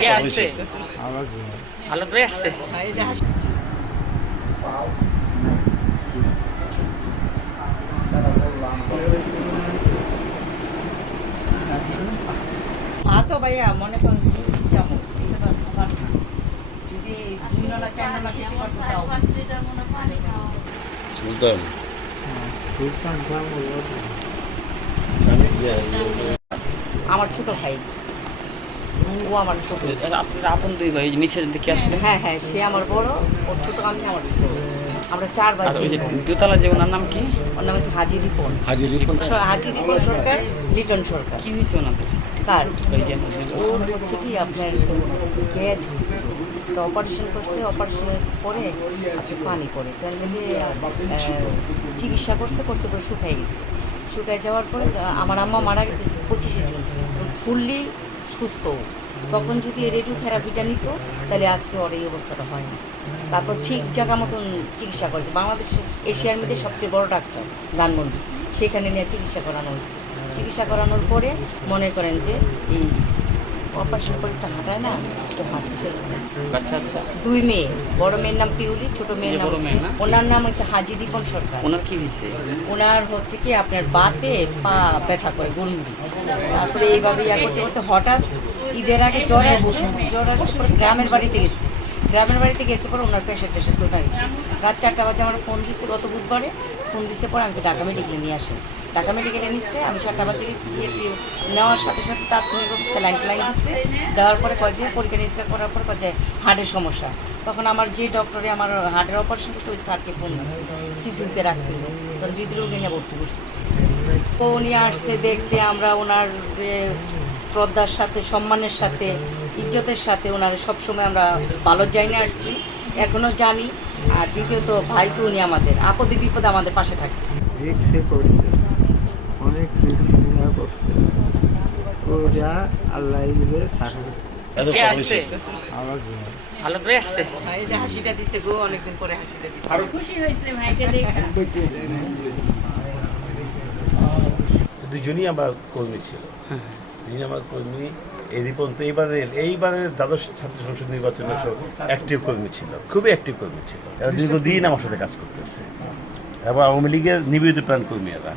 কে আসছে? আলো তো আসছে। ভাইয়া মনে করেন দুই চামচ। এটা খাবার যদি দুই নলা চার নলা খেতে পারতো তাও। সুলতান। আমার ছোট ভাই। ও আমার ছোট আপনার আপন দুই ভাই নিচে দিকে আসলে। হ্যাঁ হ্যাঁ সে আমার বড় ওর ছোট আমি আমার ছোট। আমরা চার ভাই আর ওই যে দোতলা যে ওনার নাম কি? ওর নাম হচ্ছে হাজি রিপন। হাজির রিপন। হাজি রিপন সরকার লিটন সরকার। কি হয়েছে ওনাদের? কার? ওই ওর হচ্ছে কি আপনার গ্যাস হয়েছে। তো অপারেশন করছে অপারেশনের পরে আপনার পানি পড়ে তার লেগে চিকিৎসা করছে করছে করে শুকাই গেছে। শুকাই যাওয়ার পরে আমার আম্মা মারা গেছে পঁচিশে জুন। ফুললি সুস্থ। তখন যদি রেডিও থেরাপিটা নিত তাহলে আজকে ওর এই অবস্থাটা হয় না। তারপর ঠিক জায়গা মতন চিকিৎসা করেছে। বাংলাদেশ এশিয়ার মধ্যে সবচেয়ে বড় ডাক্তার ধানমন্ডি। সেখানে নিয়ে চিকিৎসা করানো হয়েছে। চিকিৎসা করানোর পরে মনে করেন যে এই অপারেশন করে একটা হাঁটায় না তো হাঁটতে আচ্ছা আচ্ছা। দুই মেয়ে বড় মেয়ের নাম পিউলি ছোট মেয়ের নাম? ওনার নাম হচ্ছে হাজি রিপন সরকার। ওনার কি হয়েছে? ওনার হচ্ছে কি আপনার বাতে পা ব্যথা করে গলিন্দি তারপরে এইভাবে ইয়া করতে করতে হঠাৎ ঈদের আগে জ্বর আসছে জ্বর আসছে পরে গ্রামের বাড়িতে গেছে। গ্রামের বাড়িতে গেছে পরে ওনার প্রেশার টেশার কমে গেছে রাত চারটা বাজে আমার ফোন দিছে গত বুধবারে। ফোন দিছে পরে আমাকে ঢাকা মেডিকেলে নিয়ে আসেন ঢাকা মেডিকেলে নিচ্ছে আমি সাতটা বাজে গেছি, গিয়ে নেওয়ার সাথে সাথে তাৎক্ষণিকভাবে স্যালাইন ট্যালাইন দিচ্ছে দেওয়ার পরে কয় যে পরীক্ষা নিরীক্ষা করার পর কয় যে হার্টের সমস্যা। তখন আমার যে ডক্টরে আমার হার্টের অপারেশন করছে, ওই স্যারকে ফোন দিচ্ছে সিসিউতে রাখতে তখন হৃদরোগে নিয়ে ভর্তি করছে। ও উনি আসছে দেখতে, আমরা ওনার শ্রদ্ধার সাথে সম্মানের সাথে ইজ্জতের সাথে ওনার সবসময় আমরা ভালো জানি আসছি। এখনও জানি। আর দ্বিতীয়ত ভাই তো উনি আমাদের। আপদে বিপদে আমাদের পাশে থাকে অনেক আল্লাহ দিবে হাসিটা দিছে গো অনেকদিন পরে হাসিটা দিছে। দুজনই আমার কর্মী ছিল। দুজনই আমার কর্মী। এই পর্যন্ত এইবারে এইবারের দ্বাদশ ছাত্র সংসদ নির্বাচনের অ্যাক্টিভ কর্মী ছিল। খুবই অ্যাক্টিভ কর্মী ছিল। এরা দীর্ঘদিন আমার সাথে কাজ করতেছে। এবং আওয়ামী লীগের নিবেদিত প্রাণ কর্মী এরা